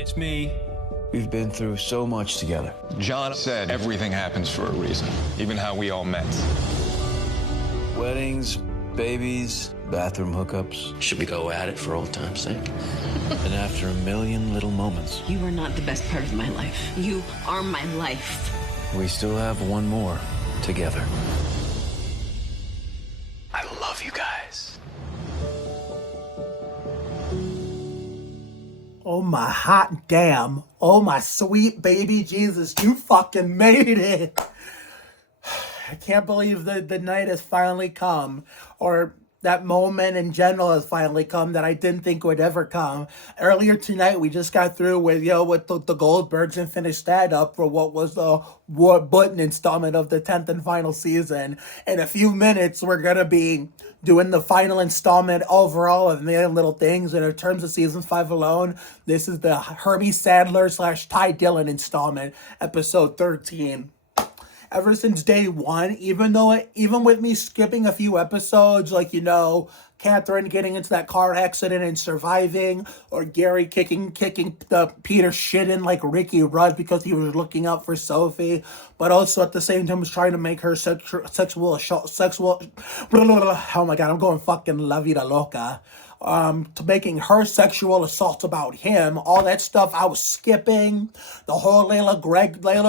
it's me. We've been through so much together. John said everything happens for a reason, even how we all met. Weddings, babies, bathroom hookups. Should we go at it for old time's sake? And after a million little moments, You are not the best part of my life. You are my life. we still have one more together. I love you guys. Oh my hot damn. Oh my sweet baby Jesus, you fucking made it. I can't believe that the night has finally come, or that moment in general has finally come that I didn't think would ever come. Earlier tonight, we just got through with the Goldbergs and finished that up for what was the War Button installment of the 10th and final season. In a few minutes, we're going to be doing the final installment overall of Million Little Things. And in terms of season 5 alone, this is the Hermie Sadler / Ty Dillon installment, episode 13. Ever since day one, even with me skipping a few episodes, like, Catherine getting into that car accident and surviving, or Gary kicking the Peter shit in like Ricky Rudd because he was looking out for Sophie, but also at the same time was trying to make her sexual, oh my god, I'm going fucking la vida loca. To making her sexual assault about him, all that stuff I was skipping. The whole Layla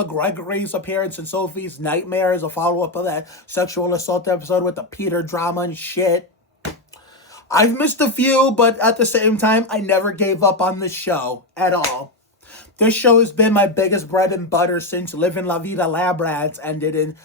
Gregory's appearance in Sophie's Nightmare as a follow-up of that sexual assault episode with the Peter drama and shit. I've missed a few, but at the same time, I never gave up on this show at all. This show has been my biggest bread and butter since Livin' La Vida Lab Rats ended in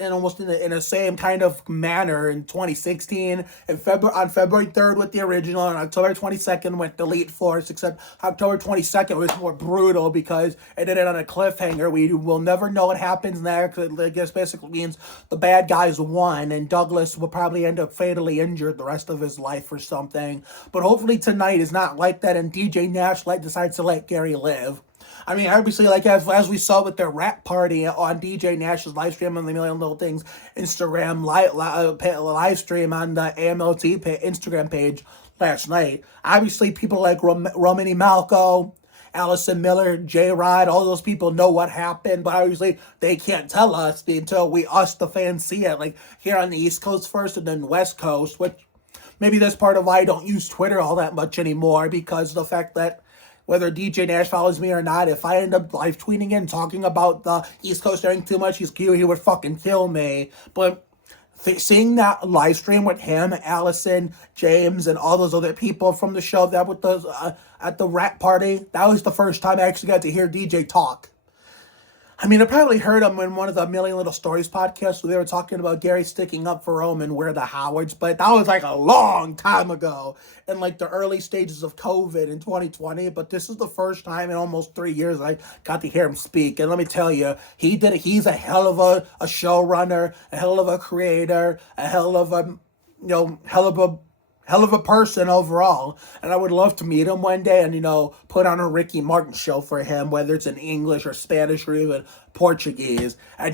almost in the same kind of manner in 2016. On February 3rd with the original, and October 22nd with Delete Force, except October 22nd was more brutal because it ended on a cliffhanger. We will never know what happens next. I guess basically means the bad guys won, and Douglas will probably end up fatally injured the rest of his life or something. But hopefully tonight is not like that, and DJ Nash decides to let Gary live. I mean, obviously, as we saw with their rap party on DJ Nash's live stream on the Million Little Things Instagram live stream on the AMLT Instagram page last night. Obviously, people like Romany Malco, Allison Miller, J-Rod, all those people know what happened, but obviously they can't tell us until us, the fans, see it. Like here on the East Coast first and then West Coast, which maybe that's part of why I don't use Twitter all that much anymore, because the fact that whether DJ Nash follows me or not, if I end up live tweeting and talking about the East Coast airing too much, he would fucking kill me. But seeing that live stream with him, Allison, James, and all those other people from the show that with those at the rap party, that was the first time I actually got to hear DJ talk. I mean, I probably heard him in one of the Million Little Stories podcasts where they were talking about Gary sticking up for Rome and We're the Howards, but that was like a long time ago in like the early stages of COVID in 2020. But this is the first time in almost 3 years I got to hear him speak. And let me tell you, he's a hell of a showrunner, a hell of a creator, a hell of a person overall, and I would love to meet him one day and, put on a Ricky Martin show for him, whether it's in English or Spanish or even Portuguese. And,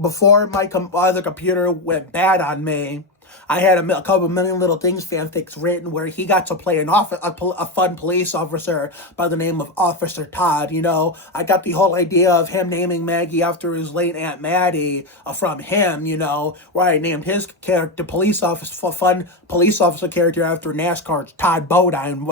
before my other computer went bad on me, I had a couple Million Little Things fanfics written where he got to play a fun police officer by the name of Officer Todd. I got the whole idea of him naming Maggie after his late Aunt Maddie from him, where I named his character fun police officer character after NASCAR's Todd Bodine.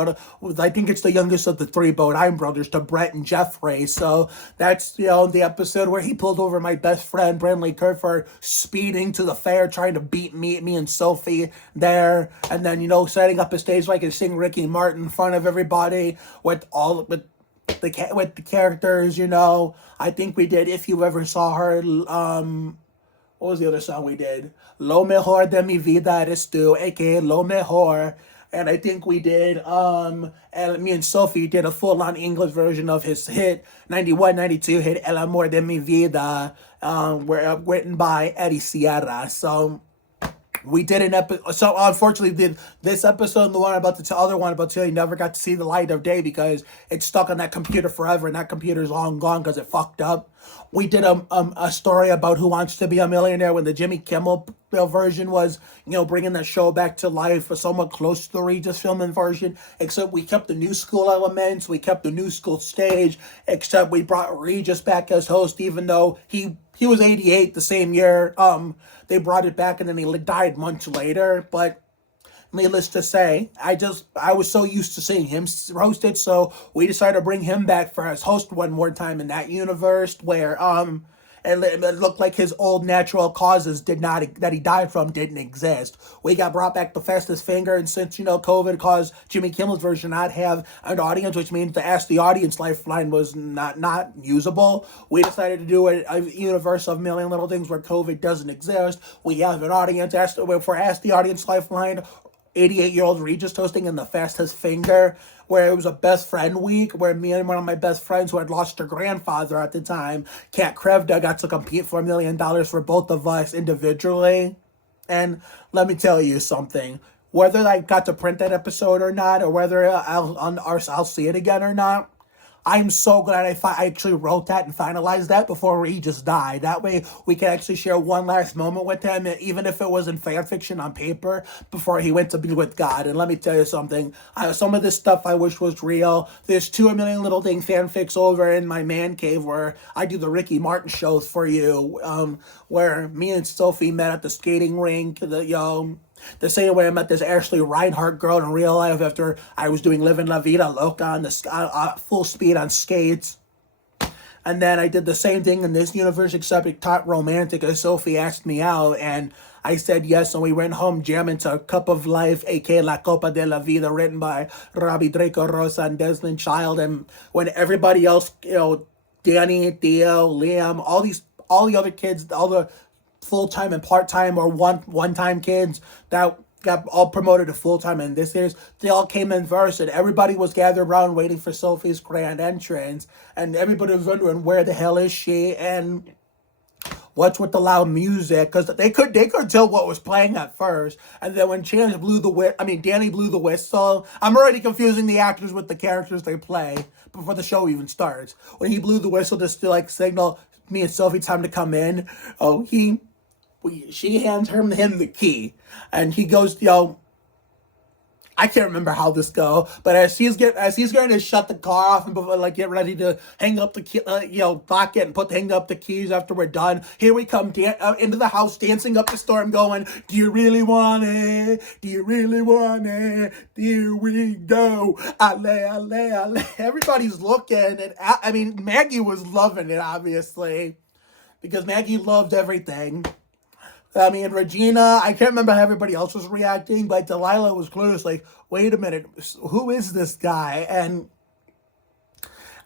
I think it's the youngest of the three Bodine brothers to Brett and Jeffrey. So that's, the episode where he pulled over my best friend, Brindley Kurt, for speeding to the fair, trying to beat me and Sophie there, and then setting up a stage so I can sing Ricky Martin in front of everybody with the characters. I think we did If You Ever Saw Her. What was the other song we did? Lo Mejor de Mi Vida Eres Tú, aka Lo Mejor. And I think we did, and me and Sophie did a full-on English version of his hit, 91-92 hit El Amor de Mi Vida, written by Eddie Sierra. So We did an episode. So unfortunately, this episode and the one I'm about to tell, other one I'm about to tell you, never got to see the light of day because it's stuck on that computer forever, and that computer's long gone because it fucked up. We did a story about Who Wants to Be a Millionaire when the Jimmy Kimmel version was, bringing that show back to life, or somewhat close to the Regis Philbin version. Except we kept the new school elements, we kept the new school stage. Except we brought Regis back as host, even though he was 88 the same year. They brought it back, and then he died months later. But needless to say, I was so used to seeing him host it, so we decided to bring him back for as host one more time in that universe where it looked like his old natural causes that he died from didn't exist. We got brought back the fastest finger, and since COVID caused Jimmy Kimmel's version not have an audience, which means the Ask the Audience lifeline was not usable, we decided to do a universe of Million Little Things where COVID doesn't exist. We have an audience for Ask the Audience lifeline. 88-year-old Regis hosting in the fastest finger, where it was a best friend week, where me and one of my best friends who had lost her grandfather at the time, Kat Krevda, got to compete for $1 million for both of us individually. And let me tell you something. Whether I got to print that episode or not, or whether I'll see it again or not, I'm so glad I actually wrote that and finalized that before he just died. That way we can actually share one last moment with him, even if it was in fan fiction on paper, before he went to be with God. And let me tell you something. Some of this stuff I wish was real. There's 2 Million Little Thing fanfics over in my man cave where I do the Ricky Martin shows for you, where me and Sophie met at the skating rink, the same way I met this Ashley Reinhardt girl in real life after I was doing Livin, Vida, Loca on the full speed on skates. And then I did the same thing in this universe, except it taught romantic as Sophie asked me out, and I said yes, and we went home jamming to Cup of Life, aka La Copa de la Vida, written by Robbie Draco Rosa and Desmond Child. And when everybody else, Danny, Theo, Liam, all the other kids, all the full-time and part-time or one-time kids that got all promoted to full-time in this series, they all came in first, and everybody was gathered around waiting for Sophie's grand entrance, and everybody was wondering where the hell is she and what's with the loud music, because they could tell what was playing at first. And then when Danny blew the whistle, I'm already confusing the actors with the characters they play before the show even starts. When he blew the whistle just to signal me and Sophie time to come in, she hands him the key, and he goes, I can't remember how this go, but as he's going to shut the car off and get ready to hang up the key, lock it and hang up the keys after we're done, here we come into the house, dancing up the storm, going, do you really want it? Do you really want it? Here we go. Ale, ale, ale. Everybody's looking, and Maggie was loving it, obviously, because Maggie loved everything. Regina, I can't remember how everybody else was reacting, but Delilah was clueless, wait a minute, who is this guy? And,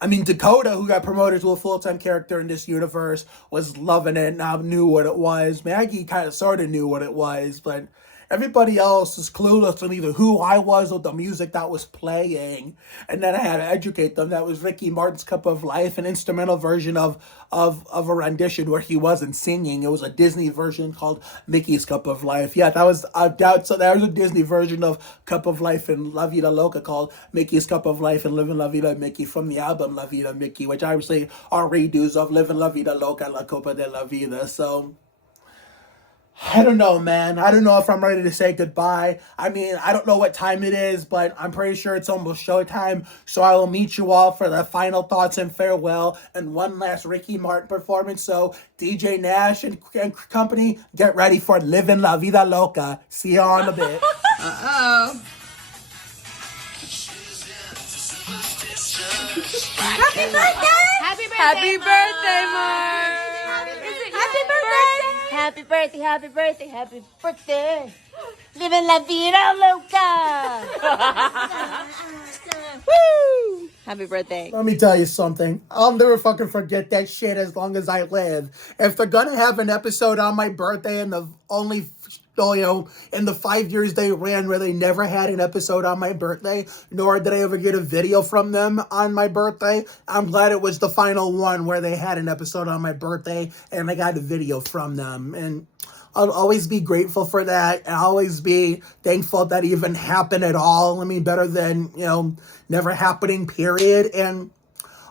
Dakota, who got promoted to a full-time character in this universe, was loving it and knew what it was. Maggie kind of sort of knew what it was, but everybody else is clueless on either who I was or the music that was playing. And then I had to educate them. That was Ricky Martin's Cup of Life, an instrumental version of a rendition where he wasn't singing. It was a Disney version called Mickey's Cup of Life. Yeah, that was a Disney version of Cup of Life and La Vida Loca called Mickey's Cup of Life and Livin' La Vida Mickey from the album La Vida Mickey, which obviously are redos of Livin' La Vida Loca, La Copa de la Vida. So I don't know, man. I don't know if I'm ready to say goodbye. I don't know what time it is, but I'm pretty sure it's almost showtime. So I will meet you all for the final thoughts and farewell and one last Ricky Martin performance. So DJ Nash and company, get ready for Livin' La Vida Loca. See you on a bit. Uh-oh. Happy birthday! Happy birthday! Happy birthday, Mark! Happy birthday! Happy birthday, happy birthday, happy birthday. Livin' La Vida Loca. Woo! Happy birthday. Let me tell you something. I'll never fucking forget that shit as long as I live. If they're gonna have an episode on my birthday and the only in the 5 years they ran where they never had an episode on my birthday, nor did I ever get a video from them on my birthday, I'm glad it was the final one where they had an episode on my birthday and I got a video from them. And I'll always be grateful for that, and I'll always be thankful that it even happened at all. I mean, better than, never happening, period. And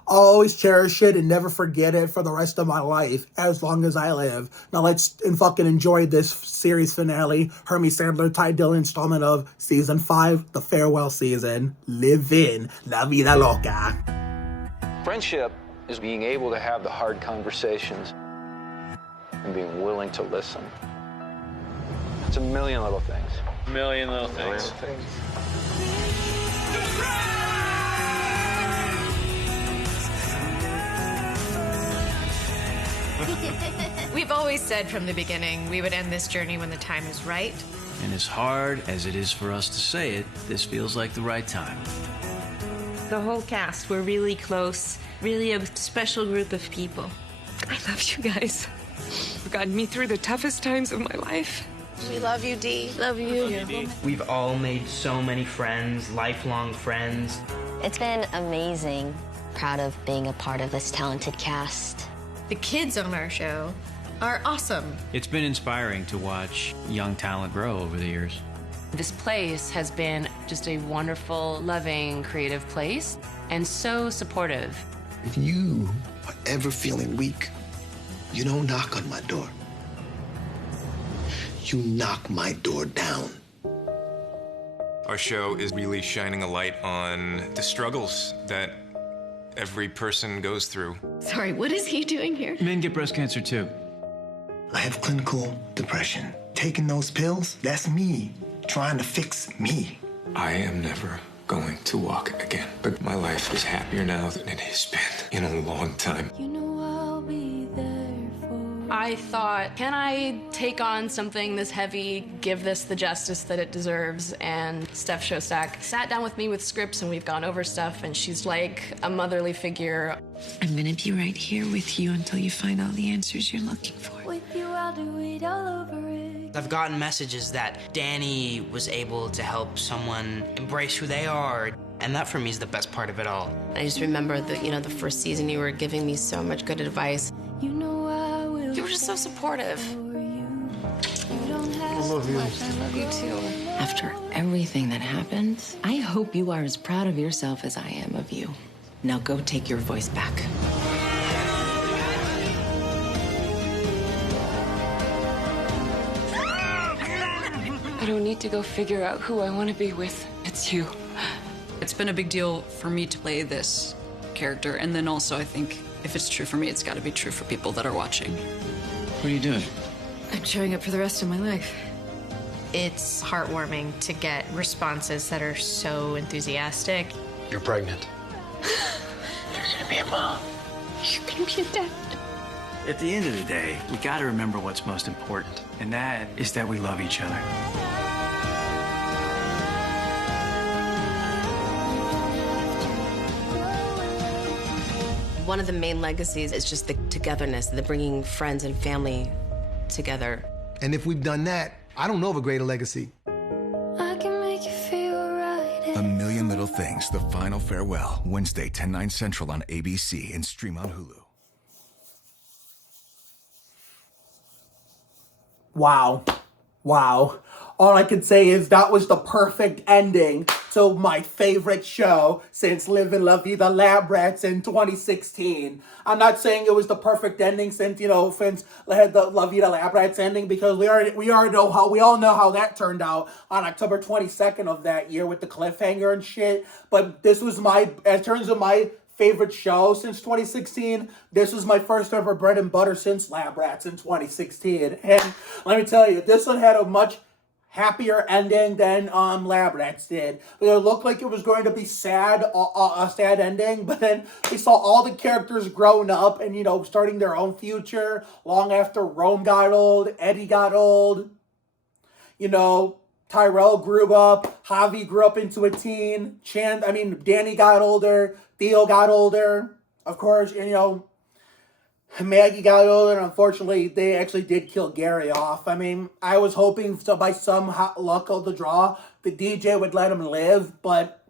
I'll always cherish it and never forget it for the rest of my life, as long as I live. Now let's fucking enjoy this series finale, Hermie Sandler, Ty Dillon installment of season 5, the farewell season. Livin, la vida loca. Friendship is being able to have the hard conversations and being willing to listen. It's a million little things. Million little things. We've always said from the beginning we would end this journey when the time is right. And as hard as it is for us to say it, this feels like the right time. The whole cast, we're really close, really a special group of people. I love you guys. You've gotten me through the toughest times of my life. We love you, Dee. Love you. We've all made so many friends, lifelong friends. It's been amazing. Proud of being a part of this talented cast. The kids on our show are awesome. It's been inspiring to watch young talent grow over the years. This place has been just a wonderful, loving, creative place, and so supportive. If you are ever feeling weak, you don't knock on my door. You knock my door down. Our show is really shining a light on the struggles that every person goes through. Sorry, what is he doing here? Men get breast cancer too. I have clinical depression. Taking those pills, that's me trying to fix me. I am never going to walk again, but my life is happier now than it has been in a long time. I thought, can I take on something this heavy, give this the justice that it deserves? And Steph Shostak sat down with me with scripts, and we've gone over stuff, and she's like a motherly figure. I'm gonna be right here with you until you find all the answers you're looking for. With you, I'll do it all over again. I've gotten messages that Danny was able to help someone embrace who they are. And that for me is the best part of it all. I just remember that, the first season you were giving me so much good advice. You know I will. You were just so supportive. I love you. I love you too. After everything that happened, I hope you are as proud of yourself as I am of you. Now go take your voice back. I don't need to go figure out who I want to be with. It's you. It's been a big deal for me to play this character, and then also I think if it's true for me, it's got to be true for people that are watching. What are you doing? I'm showing up for the rest of my life. It's heartwarming to get responses that are so enthusiastic. You're pregnant. You're gonna be a mom. You're gonna be a dad. At the end of the day, we gotta remember what's most important, and that is that we love each other. One of the main legacies is just the togetherness, the bringing friends and family together. And if we've done that, I don't know of a greater legacy. I can make you feel right. A Million Little Things, The Final Farewell, Wednesday, 10/9 Central on ABC and stream on Hulu. Wow. All I can say is that was the perfect ending to my favorite show since Livin' La Vida Lab Rats in 2016. I'm not saying it was the perfect ending since I had the La Vida Lab Rats ending, because we all know how that turned out on October 22nd of that year with the cliffhanger and shit. But this was in terms of my favorite show since 2016, this was my first ever bread and butter since Lab Rats in 2016. And let me tell you, this one had a much happier ending than Lab Rats did. It looked like it was going to be sad, a sad ending, but then we saw all the characters growing up and, starting their own future long after Rome got old, Eddie got old, Tyrell grew up, Javi grew up into a teen, Danny got older, Theo got older, of course, and, Maggie got older, and unfortunately, they actually did kill Gary off. I was hoping by some luck of the draw, the DJ would let him live, but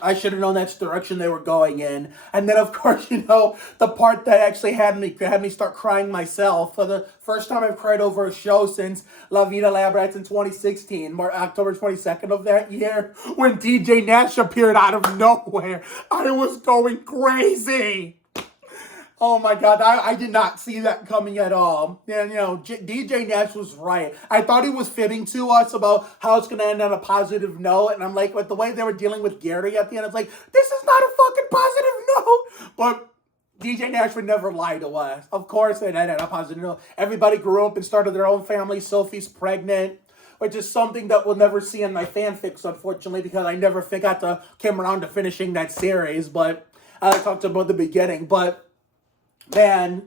I should have known that's the direction they were going in. And then, of course, you know, the part that actually had me start crying myself. For the first time I've cried over a show since La Vida Labrats in 2016, October 22nd of that year, when DJ Nash appeared out of nowhere. I was going crazy. Oh my God, I did not see that coming at all. And, you know, DJ Nash was right. I thought he was fibbing to us about how it's going to end on a positive note. And I'm like, with the way they were dealing with Gary at the end, it's like, this is not a fucking positive note. But DJ Nash would never lie to us. Of course, it ended on a positive note. Everybody grew up and started their own family. Sophie's pregnant, which is something that we'll never see in my fanfics, unfortunately, because I never got to come around to finishing that series. But I talked about the beginning. But man,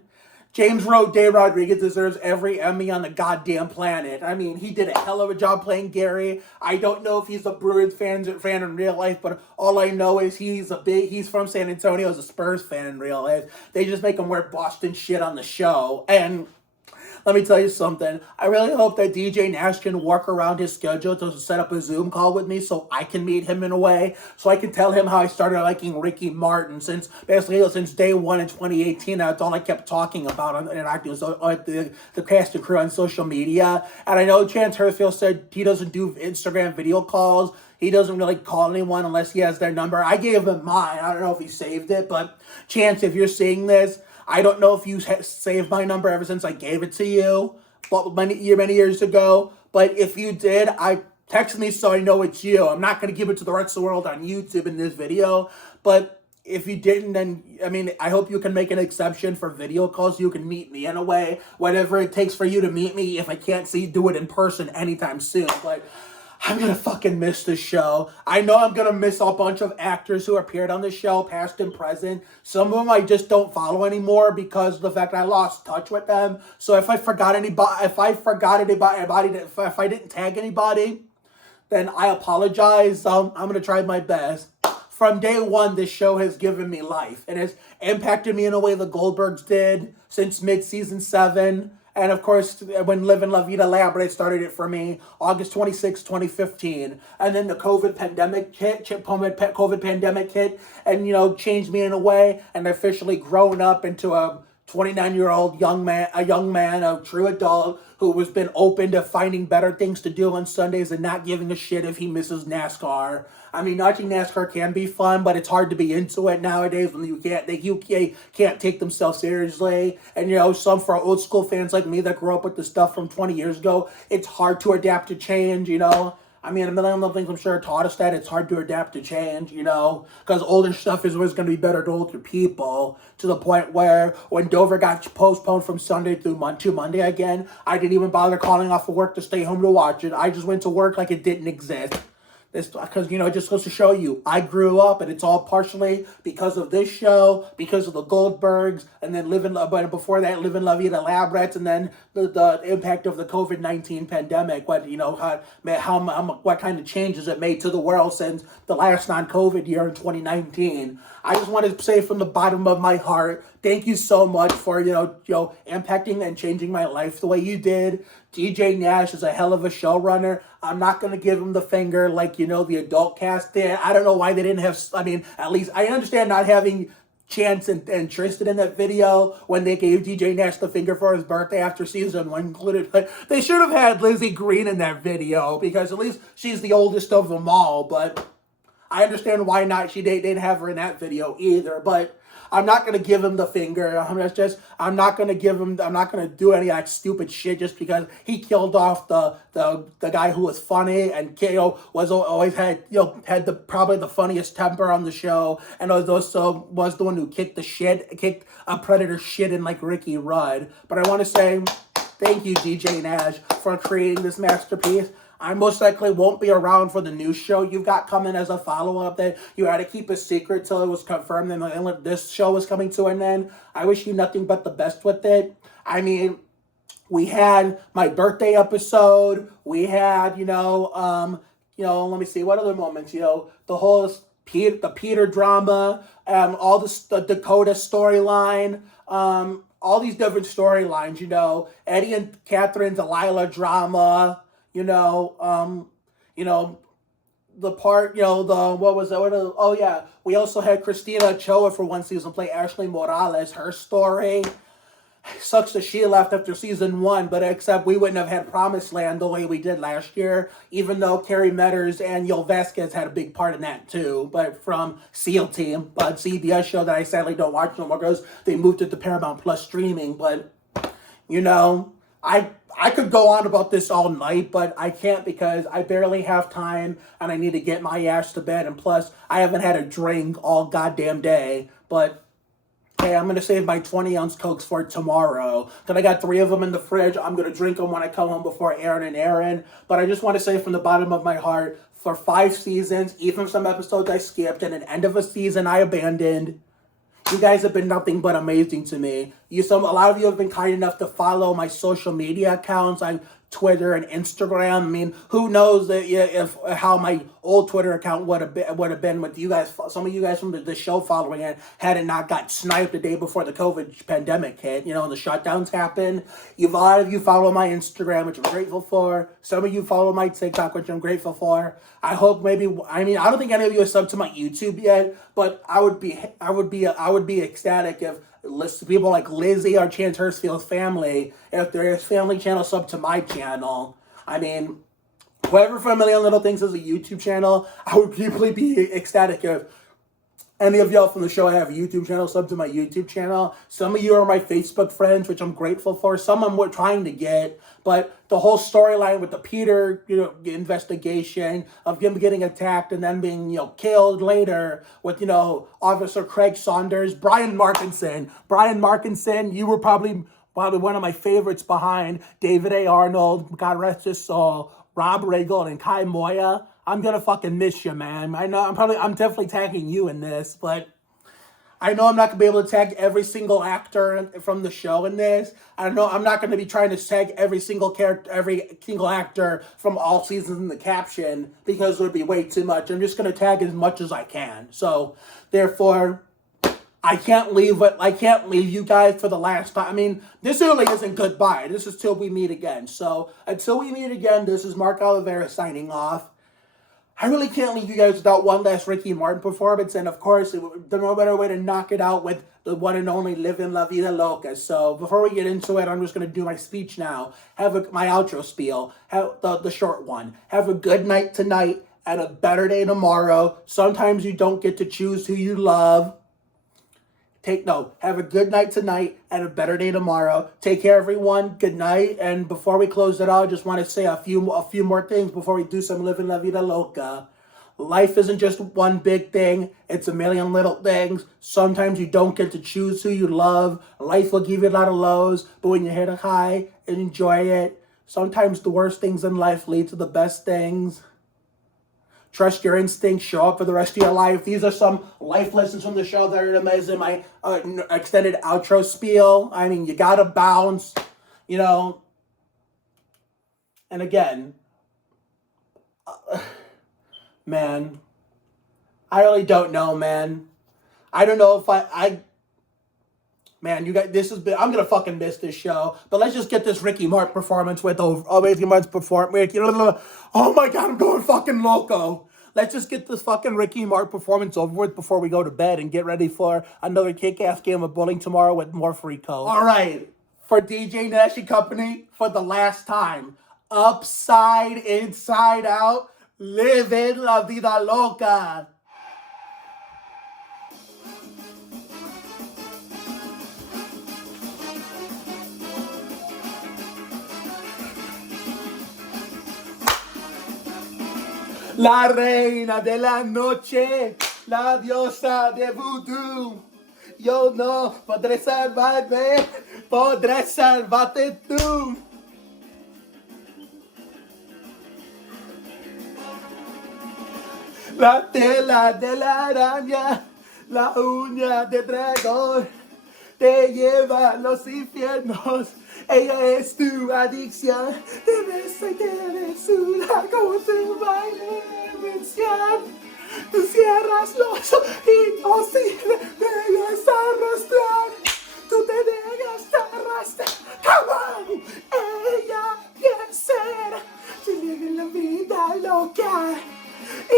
James Day Rodriguez deserves every Emmy on the goddamn planet. I mean, he did a hell of a job playing Gary. I don't know if he's a Bruins fan in real life, but all I know is he's from San Antonio, as a Spurs fan in real life. They just make him wear Boston shit on the show. And let me tell you something. I really hope that DJ Nash can work around his schedule to set up a Zoom call with me so I can meet him in a way, so I can tell him how I started liking Ricky Martin since day one in 2018. That's all I kept talking about and interacting with the cast and crew on social media. And I know Chance Hurstfield said he doesn't do Instagram video calls. He doesn't really call anyone unless he has their number. I gave him mine. I don't know if he saved it, but Chance, if you're seeing this, I don't know if you saved my number ever since I gave it to you many years ago. But if you did, text me so I know it's you. I'm not going to give it to the rest of the world on YouTube in this video. But if you didn't, then, I mean, I hope you can make an exception for video calls. You can meet me in a way. Whatever it takes for you to meet me. If I can't do it in person anytime soon. But I'm going to fucking miss this show. I know I'm going to miss a bunch of actors who appeared on the show, past and present. Some of them I just don't follow anymore because of the fact I lost touch with them. So if I didn't tag anybody, then I apologize. I'm going to try my best. From day one, this show has given me life. It has impacted me in a way the Goldbergs did since mid-season 7. And of course, when Livin La Vida Labrats started it for me, August 26, 2015. And then the COVID pandemic hit, and, you know, changed me in a way, and officially grown up into a 29-year-old young man, a true adult who has been open to finding better things to do on Sundays and not giving a shit if he misses NASCAR. I mean, watching NASCAR can be fun, but it's hard to be into it nowadays when you can't take themselves seriously. And, you know, for old school fans like me that grew up with the stuff from 20 years ago, it's hard to adapt to change, you know. I mean, a million other things I'm sure taught us that it's hard to adapt to change, you know, because older stuff is always going to be better to older people, to the point where when Dover got postponed from Sunday to Monday again, I didn't even bother calling off of work to stay home to watch it. I just went to work like it didn't exist. Because, you know, it just goes to show you, I grew up, and it's all partially because of this show, because of the Goldbergs, and then but before that, Livin La Vida Labrats, and then the impact of the COVID-19 pandemic. What, you know, what kind of changes it made to the world since the last non-COVID year in 2019. I just want to say from the bottom of my heart, thank you so much for, you know, impacting and changing my life the way you did. DJ Nash is a hell of a showrunner. I'm not going to give him the finger like, you know, the adult cast did. I don't know why they didn't have, I mean, at least I understand not having Chance and Tristan in that video when they gave DJ Nash the finger for his birthday after season 1 included. But they should have had Lizzie Green in that video because at least she's the oldest of them all. But I understand why not. They didn't have her in that video either. But I'm not going to give him the finger. I'm not going to do any of that stupid shit just because he killed off the guy who was funny and, you know, had probably the funniest temper on the show, and also was the one who kicked a Predator shit in like Ricky Rudd. But I want to say thank you, DJ Nash, for creating this masterpiece. I most likely won't be around for the new show you've got coming as a follow-up that you had to keep a secret till it was confirmed and this show was coming to an end. I wish you nothing but the best with it. I mean, we had my birthday episode. We had, let me see, what other moments, the whole Peter drama, all the Dakota storyline, all these different storylines, Eddie and Catherine, Delilah drama, the part, what was it? Oh yeah, we also had Christina Ochoa for one season play Ashley Morales. Her story sucks that she left after season 1, but except we wouldn't have had Promised Land the way we did last year, even though Carrie Metters and Yo Vasquez had a big part in that too, but from SEAL Team, but CBS show that I sadly don't watch no more because they moved it to Paramount Plus streaming, but, I could go on about this all night, but I can't because I barely have time and I need to get my ass to bed, and plus, I haven't had a drink all goddamn day, but hey, I'm going to save my 20-ounce Cokes for tomorrow. Because I got 3 of them in the fridge. I'm going to drink them when I come home before Aaron and Aaron. But I just want to say from the bottom of my heart, for 5 seasons, even some episodes I skipped, and an end of a season I abandoned, you guys have been nothing but amazing to me. A lot of you have been kind enough to follow my social media accounts on Twitter and Instagram. I mean, who knows how my old Twitter account would have been with you guys. Some of you guys from the show following it had it not got sniped the day before the COVID pandemic hit. And the shutdowns happened. A lot of you follow my Instagram, which I'm grateful for. Some of you follow my TikTok, which I'm grateful for. I hope I don't think any of you are subbed to my YouTube yet, but I would be ecstatic if people like Lizzie or Chance Hurstfield's family, if their family channel sub to my channel. I mean, whoever from A Million Little Things has a YouTube channel, I would deeply be ecstatic if any of y'all from the show have a YouTube channel, sub to my YouTube channel. Some of you are my Facebook friends, which I'm grateful for. Some I'm trying to get. But the whole storyline with the Peter, investigation of him getting attacked and then being, killed later with, Officer Craig Saunders, Brian Markinson. Brian Markinson, you were probably one of my favorites behind David A. Arnold, God rest his soul, Rob Riggle, and Kai Moya. I'm gonna fucking miss you, man. I know I'm definitely tagging you in this, but I know I'm not gonna be able to tag every single actor from the show in this. I know I'm not gonna be trying to tag every single actor from all seasons in the caption because it would be way too much. I'm just gonna tag as much as I can. So therefore, I can't leave you guys for the last time. I mean, this really isn't goodbye. This is till we meet again. So until we meet again, this is Mark Oliveira signing off. I really can't leave you guys without one last Ricky Martin performance, and of course, the no better way to knock it out with the one and only Livin La Vida Loca. So before we get into it, I'm just going to do my speech now. My outro spiel, the short one. Have a good night tonight and a better day tomorrow. Sometimes you don't get to choose who you love. Have a good night tonight and a better day tomorrow. Take care, everyone. Good night. And before we close it out, I just want to say a few more things before we do some Livin La Vida Loca. Life isn't just one big thing. It's a million little things. Sometimes you don't get to choose who you love. Life will give you a lot of lows, but when you hit a high, enjoy it. Sometimes the worst things in life lead to the best things. Trust your instincts. Show up for the rest of your life. These are some life lessons from the show that are amazing. My extended outro spiel. I mean, you gotta bounce, And again, man, I really don't know, man. I don't know if man, you guys, I'm gonna fucking miss this show. But let's just get this Ricky Martin performance with Ricky Martin's performance. Oh my God, I'm going fucking loco. Let's just get this fucking Ricky Martin performance over with before we go to bed and get ready for another kick-ass game of bowling tomorrow with more free code. All right, for DJ Nash and Company, for the last time, upside, inside out, livin' la vida loca. La reina de la noche, la diosa de vudú. Yo no podré salvarme, podré salvarte tú. La tela de la araña, la uña de dragón, te lleva a los infiernos. Ella es tu adicción, te besa y te besura con tu baile de mención. Tú cierras los ojos y te dejas arrastrar. Tú te dejas arrastrar. Come on, ella quiere ser. She live la vida loca. Y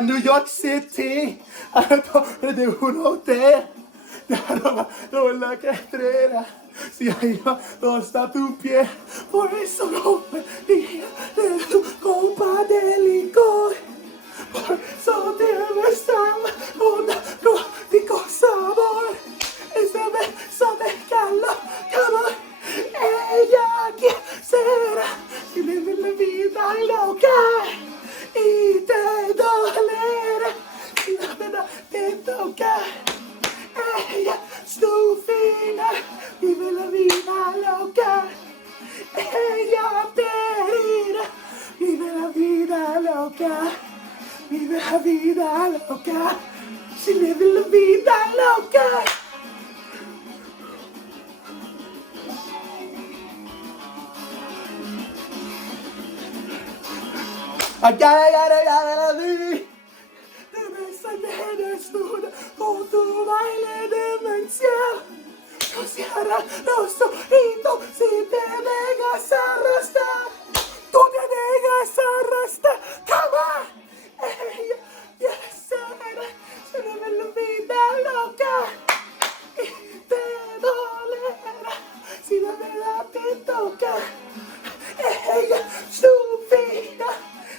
New York City, de un hotel, no en la cartera, si arriba no está tu pie, por eso no me digas de tu copa de licor, por eso debe estar una gótico sabor, ese beso de calor, calor, ella quisiera vivir la vida loca y te dolerá si la verdad te toca. Ella es tu fina, vive la vida loca. Ella te herirá, vive la vida loca. Vive la vida loca. She live la vida loca. I gotta be. Te besaré desnuda con tu baile demencial. No cierra los ojitos si te dejas arrastrar. Tú te dejas arrastrar. Come on. Ella quiere ser. Se vive la vida loca. Y te dolerá si la verdad te toca. Ella es tu vida.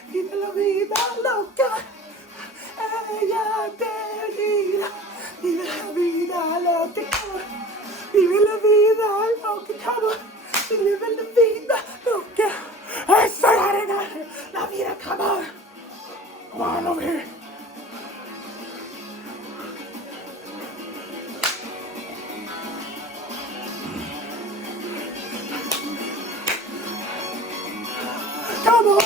Vive la vida loca. Ella te dirá. Vive la vida loca. Vive la vida loca. Come on. Vive la vida loca. Esa la vida. Come on. Come on over here. Come on.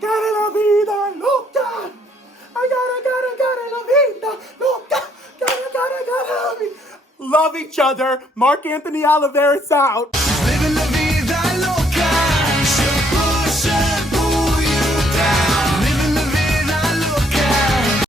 Gotta la vida loca. I gotta la vida loca. Gotta. Love each other. Mark Anthony Oliveris out. Living the vida.